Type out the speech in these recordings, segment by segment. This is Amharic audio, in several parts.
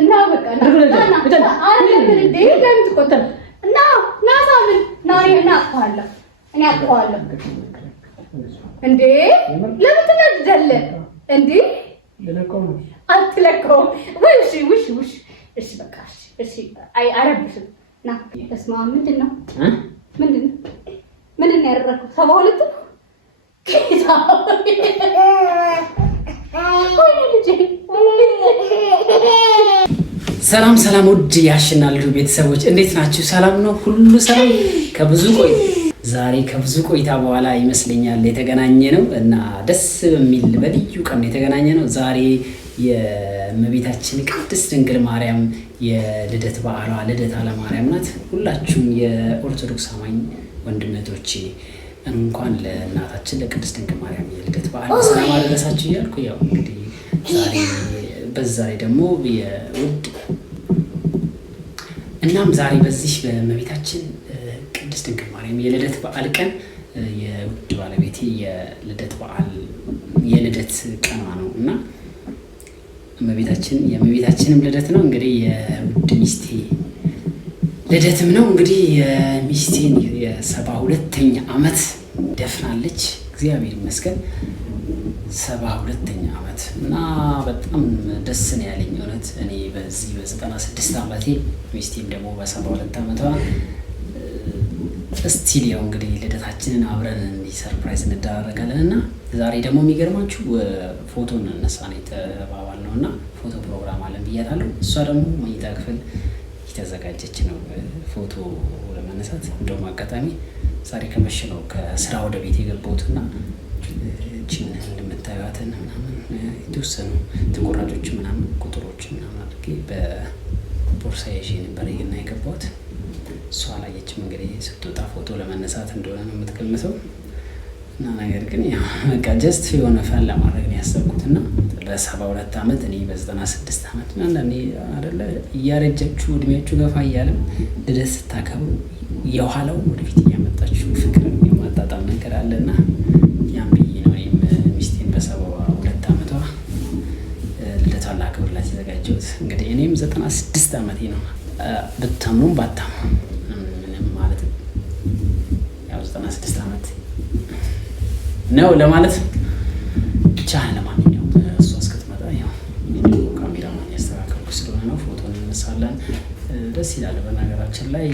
እና በቃ እና አይደለም እንዴ እንደምትቆጠር እና ናሳምን ናሪና አጥቷል እኔ አጥቷለሁ እንዴ ለምን ትነደለ እንዴ አትለቀው ውሽ እሺ በቃ እሺ አይ አረብሽም ና እስማ ምንድነው ያደረኩት 72 ሰላም ውድ ያሽናሉ ቤተሰቦች እንዴት ናችሁ? ሰላም ነው? ሁሉ ሰላም? ዛሬ ከብዙ ቆይታ በኋላ ይመስለኛል የተገናኘ ነው እና ደስ በሚል በልዩ ቀን የተገናኘ ነው። ዛሬ የእመቤታችን ቅድስት ድንግል ማርያም የልደት በዓሏ ልደታ ለማርያም ናት። ሁላችሁም የኦርቶዶክስ አማኝ ወንድነቶቼ እንኳን ለእናታችን ለቅድስት ድንግል ማርያም የልደት በዓል ሰላም አደረሳችሁ እያልኩ ያው እንግዲህ ዛሬ በዛ ላይ ደግሞ እናም ዛሬ በዚህ በእመቤታችን ቅድስት ድንግል ማርያም የልደት በዓል ቀን የውድ ባለቤቴ የልደት ቀኗ ነው እና የእመቤታችንም ልደት ነው እንግዲህ የውድ ሚስቴ ልደትም ነው እንግዲህ የሚስቴን የ72ኛ ዓመት ደፍናለች። እግዚአብሔር ይመስገን 72ኛ ዓመት እና በጣም ደስ ነው ያለኝ እውነት። እኔ በዚህ በ96 ዓመቴ ሚስቴም ደግሞ በ72 ዓመቷ ስቲል ያው እንግዲህ ልደታችንን አብረን ሰርፕራይዝ እንደራረጋለን እና ዛሬ ደግሞ የሚገርማችሁ ፎቶ እንነሳ ነው የተባባልነው እና ፎቶ ፕሮግራም አለን ብያታለሁ። እሷ ደግሞ መኝታ ክፍል የተዘጋጀች ነው ፎቶ ለመነሳት። እንደውም አጋጣሚ ዛሬ ከመሸ ነው ከስራ ወደ ቤት የገባሁትና እቺን እንደምታዩትን ምናምን የተወሰኑ ተቆራጮች ምናምን ቁጥሮች ምናምን አድርጌ በቦርሳ ይዤ ነበር የገባሁት። እሷ አላየችም እንግዲህ ስትወጣ ፎቶ ለመነሳት እንደሆነ ነው የምትገምተው እና ነገር ግን ያው በቃ ጀስት የሆነ ፈን ለማድረግ ነው ያሰብኩትና ለ72 ዓመት እኔ በ96 ዓመት አንዳንዴ አይደለ እያረጃችሁ እድሜያችሁ ገፋ እያለም ልደት ስታከብሩ የኋላው ወደፊት እያመጣችሁ ፍቅር የማጣጣም ነገር አለና ያም ብዬ ነው እኔም ሚስቴን በ72 ዓመቷ ልደቷን ላክብርላት የተዘጋጀሁት። እንግዲህ እኔም 96 ዓመቴ ነው ብታምኑም ባታምኑ ምንም ማለት ያው 96 ዓመት ነው ለማለት ብቻ። ለማንኛውም እሷ እስክትመጣ ያው ካሜራማን ያስተካከልኩ ስለሆነ ነው ፎቶ እንነሳለን። ደስ ይላል። በነገራችን ላይ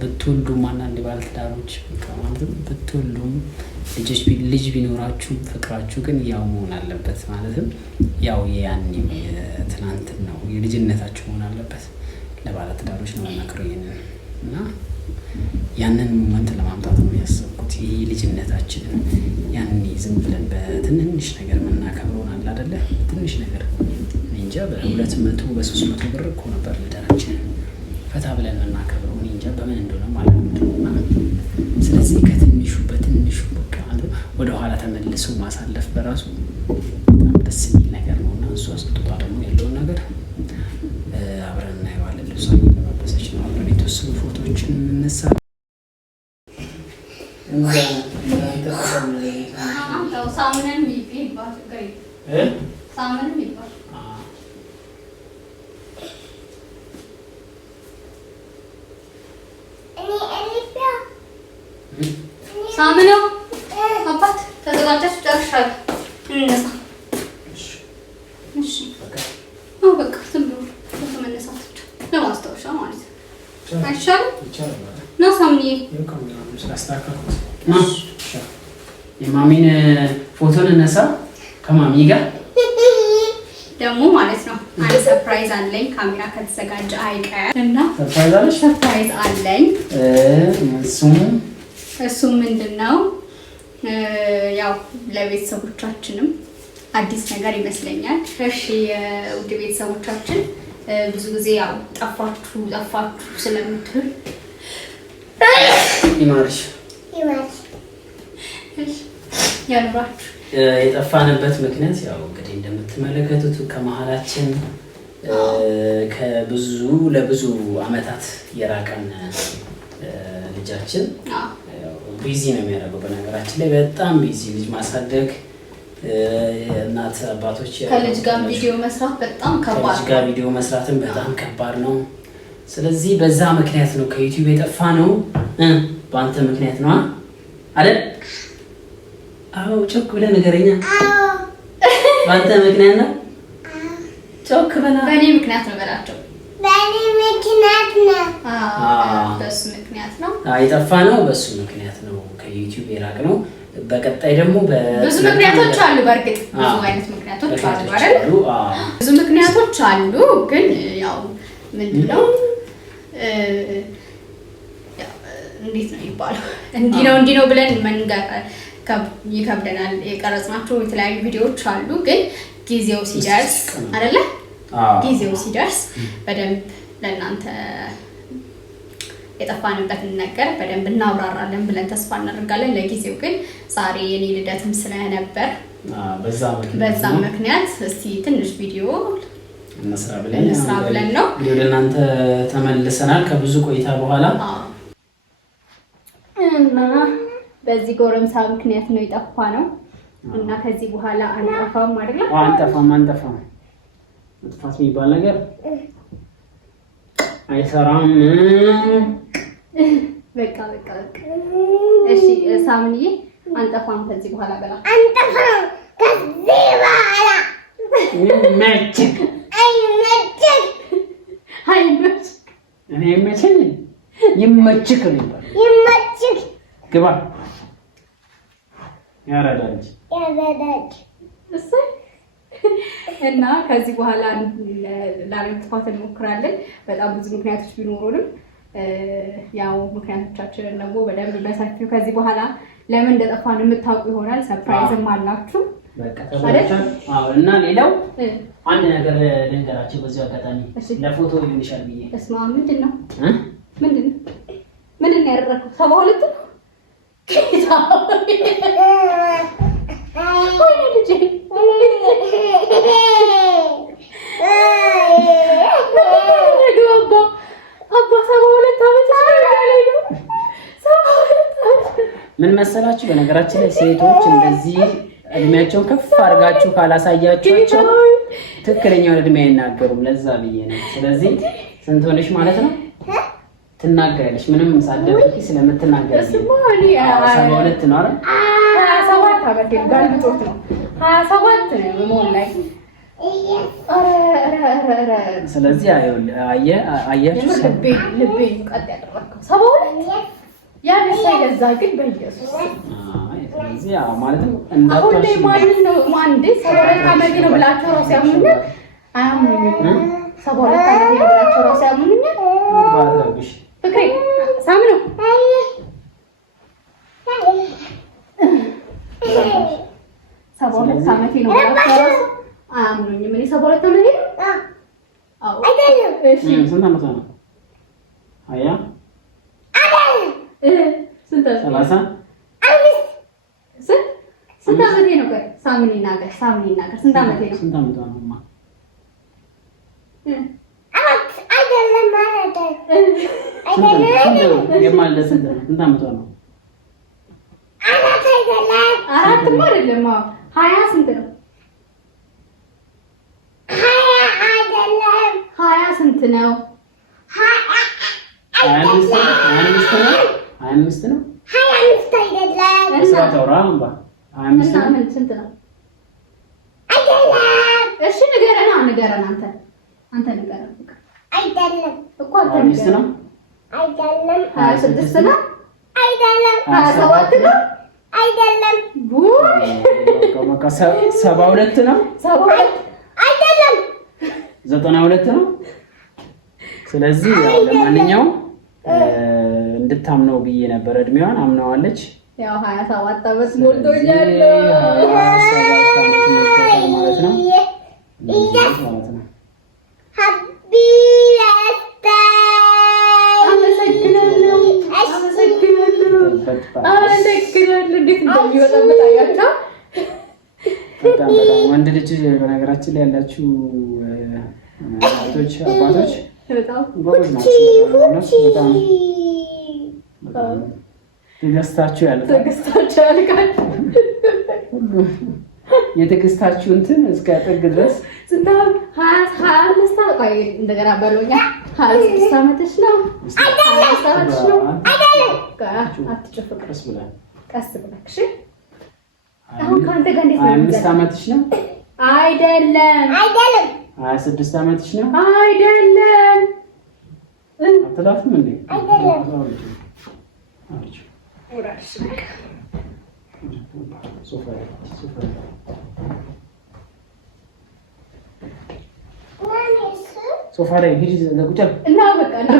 ብትወልዱም አንዳንድ ባለትዳሮች ማለትም ብትወልዱም ልጅ ቢኖራችሁ ፍቅራችሁ ግን ያው መሆን አለበት። ማለትም ያው ያኔም ትናንትን ነው የልጅነታችሁ መሆን አለበት። ለባለትዳሮች ነው መናገረው ይሄንን እና ያንን ሞመንት ለማምጣት ነው ያሰብኩት። ይሄ ልጅነታችንን ያኔ ዝም ብለን በትንንሽ ነገር የምናከብረውን አለ አይደለ? ትንሽ ነገር እንጃ በ200 በ300 ብር እኮ ነበር ልደታችንን ፈታ ብለን የምናከብረው። እንጃ በምን እንደሆነ ማለት ነውና ስለዚህ በትንሹ በቃ ወደኋላ ተመልሶ ማሳለፍ በራሱ በጣም ደስ የሚል ነገር ነውና እሷ ስትወጣ ደግሞ ያለውን ነገር አብረን እናየዋለን። ልብሷ እየለባበሰች ነው። አብረን የተወሰኑ ፎቶዎችን እንነሳ። ሳምነው አባት ተዘጋጃችሁ? ጨርሻለሁ። እንነሳ። እሺ በቃ ዝም ብሎ ፎቶ መነሳት ለማስታወሻ ማለት ነው። አይሻልም? ነው ሳምዬ የማሚን ፎቶ እንነሳ ከማሚ ጋር ደግሞ ማለት ነው። አንድ ሰርፕራይዝ አለኝ ካሜራ ከተዘጋጀ አይቀር እና ሰርፕራይዝ አለኝ። እሱም ምንድነው ያው ለቤተሰቦቻችንም አዲስ ነገር ይመስለኛል። እሺ ውድ ቤተሰቦቻችን ብዙ ጊዜ ያው ጠፋችሁ ስለምትል ይማርሽ ያኑራችሁ። የጠፋንበት ምክንያት ያው እንግዲህ እንደምትመለከቱት ከመሀላችን ለብዙ አመታት የራቀን ልጃችን ቢዚ ነው የሚያደርገው። በነገራችን ላይ በጣም ቢዚ ልጅ ማሳደግ እናት አባቶች ከልጅ ጋር ቪዲዮ መስራት በጣም ከባድ ነው። ከልጅ ጋር ቪዲዮ መስራትም በጣም ከባድ ነው። ስለዚህ በዛ ምክንያት ነው ከዩቲዩብ የጠፋ ነው። በአንተ ምክንያት ነው አይደል? አዎ ጮክ ብለህ ንገረኛ። በአንተ ምክንያት ነው። ጮክ ብለህ በእኔ ምክንያት ነው በላቸው። በእኔ ምክንያት ነው። በሱ ምክንያት ነው የጠፋ ነው። በሱ ምክንያት ነው ከዩቲዩብ የራቅ ነው። በቀጣይ ደግሞ ብዙ ምክንያቶች አሉ። በእርግጥ ብዙ አይነት ምክንያቶች አሉ አይደል? ብዙ ምክንያቶች አሉ። ግን ያው ምንድነው እንዴት ነው የሚባለው? እንዲህ ነው ብለን መንገር ይከብደናል። የቀረጽናቸው የተለያዩ ቪዲዮዎች አሉ። ግን ጊዜው ሲደርስ አይደለ? ጊዜው ሲደርስ በደንብ ለእናንተ የጠፋንበትን ነገር በደንብ እናብራራለን ብለን ተስፋ እናደርጋለን። ለጊዜው ግን ዛሬ የኔ ልደትም ስለነበር በዛ ምክንያት እስቲ ትንሽ ቪዲዮ እንስራ ብለን ነው ወደ እናንተ ተመልሰናል ከብዙ ቆይታ በኋላ እና በዚህ ጎረምሳ ምክንያት ነው የጠፋ ነው። እና ከዚህ በኋላ አንጠፋም አይደል? አንጠፋም። መጥፋት የሚባል ነገር አይሰራም። በቃ እሺ ሳምንዬ አንጠፋም ከዚህ በኋላ በላ። አንጠፋም ከዚህ በኋላ ይመችክ እኔ ይመችክ ግባ ያረዳጅ እና ከዚህ በኋላ ላለመጥፋት እንሞክራለን። በጣም ብዙ ምክንያቶች ቢኖሩንም ያው ምክንያቶቻችንን ደግሞ በደንብ በሰፊው ከዚህ በኋላ ለምን እንደጠፋን የምታውቁ ይሆናል። ሰርፕራይዝም አላችሁ። እና ሌላው አንድ ነገር ልንገራችሁ በዚህ አጋጣሚ ለፎቶ ይሆንሻል ብዬ እስማ ምንድነው ያደረኩት? 72 ነው ምን መሰላችሁ? በነገራችን ላይ ሴቶች እንደዚህ እድሜያቸውን ከፍ አድርጋችሁ ካላሳያችኋቸው ትክክለኛውን እድሜ አይናገሩም። ለዛ ብዬ ነው። ስለዚህ ስንት ሆነሽ ማለት ነው? ትናገራለሽ ምንም ሳትደብቂ ስለምትናገሪ። 72 ነው አይደል? 27 አመት ጋልብጦት ነው 27 ነው ሞላይ። ስለዚህ አያችሁ ልቤ ቀጥ ያደረከው 72 ያ ደስ አይገዛ ግን በኢየሱስ ስለዚህ ማለት ነው አሁን ላይ ማን 72 አመት ነው ብላችሁ ራስ ያምኑኛል። አያምኑኝም። 72 አመት ነው ብላችሁ ራስ ያምኑኛል። ባለብሽ ፍቅሬ ሳምኑ 72 አመት ነው ብላችሁ ራስ አያምኑኝም። እኔ 72 አመት ነው። አዎ አይደለም። እሺ ስንት አመት ነው? አያ ስንት 30 ስንት አመቴ ነው? ቆይ ሳምኒ ናገር ስንት አመቴ ነው? ስንት አመቷ ነው? አይደለም ማለት የማለት ስንት አመቷ ነው? አራትማ አይደለም። 20 ስንት ነው? 20 ስንት ነው? 25 ነው? 25 ነው? 25 አይደለም። እና ምን ስንት ነው? አይደለም። እሺ ንገረና አንተ ንገረን። አይደለም እኮ አንተ 25 ነው? አይደለም። 26 ነው? አይደለም። 27 ነው? አይደለም። በቃ 72 ነው? 72 አይደለም። 92 ነው? ስለዚህ ያው ለማንኛውም እንድታምነው ብዬ ነበር። እድሜዋን አምናዋለች። ያው 27 አመት ሞልቶኛል። 27 አመት ሞልቶኛል ማለት ነው። ሃፒ በርዝዴይ። አመሰግናለሁ። እንዴት እንደሚወጣበት አያችሁ። በጣም ወንድ ልጅ በነገራችን ላይ ያላችሁ አባቶች በጣም ጎበዝ ናቸው። በጣም ትዕግስታችሁ ያልቃል። የትዕግስታችሁ እንትን እስከ ጥግ ድረስ ስንት 25 ቆይ እንደገና በሎኛ 26 ዓመትሽ ነው? አትጨፍቅ። ቀስ ብለህ እሺ። አሁን ከአንተ ጋር እንዴት ነው? 25 ዓመትሽ ነው? አይደለም 26 ዓመትሽ ነው? አይደለም። አትላፍም እንዴ? አይደለም። ሶፋ ላይ ሂጂ ቁጭ እና በቃ እና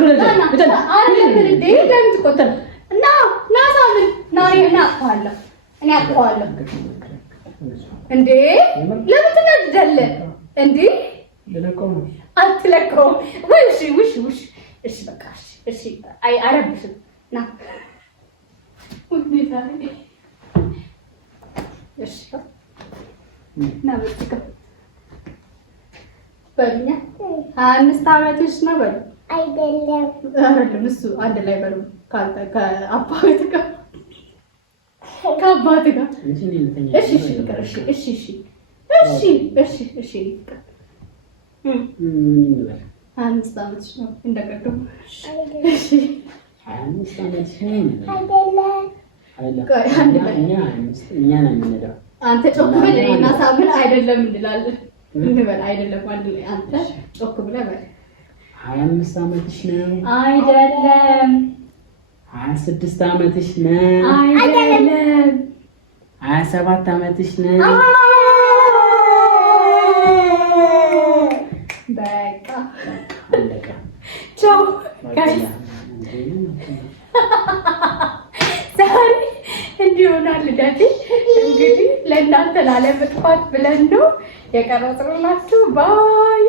አይደለም እንዴ እንደምትቆጠር እና ናሳምን ናሪ እና አውቀዋለሁ እኔ አውቀዋለሁ እንዴ ለምን ትነድዳለህ እንዴ? አትለቀውም ወይ? እሺ በቃ እሺ አረብሽም ና እሺ ና በቃ በልኛ 25 ዓመትሽ ነው በል። አይደለም አይደለም እሱ አንድ ላይ በሉ ካንተ ከአባት ጋር ከአባት ጋር እሺ ፍቅር እሺ 25 ዓመትሽ ነው እንደቀደም እሺ 25 ዓመትሽ ነው አይደለም እኛ ነን የምንለው። አንተ ጮክ በል እና ሳምን አይደለም እንላለን እንበል አይደለም አንድ ላይ አንተ ጮክ ብለህ በል 25 ዓመትሽ ነው አይደለም 26 ዓመትሽ ነው አይደለም 27 ዓመትሽ ነው በቃ አለቀ። ቻው ጋይስ ዛሬ እንዲሆናል ልደቴ። እንግዲህ ለእናንተ ላለመጥፋት ብለን ነው የቀረጽነው። ባይ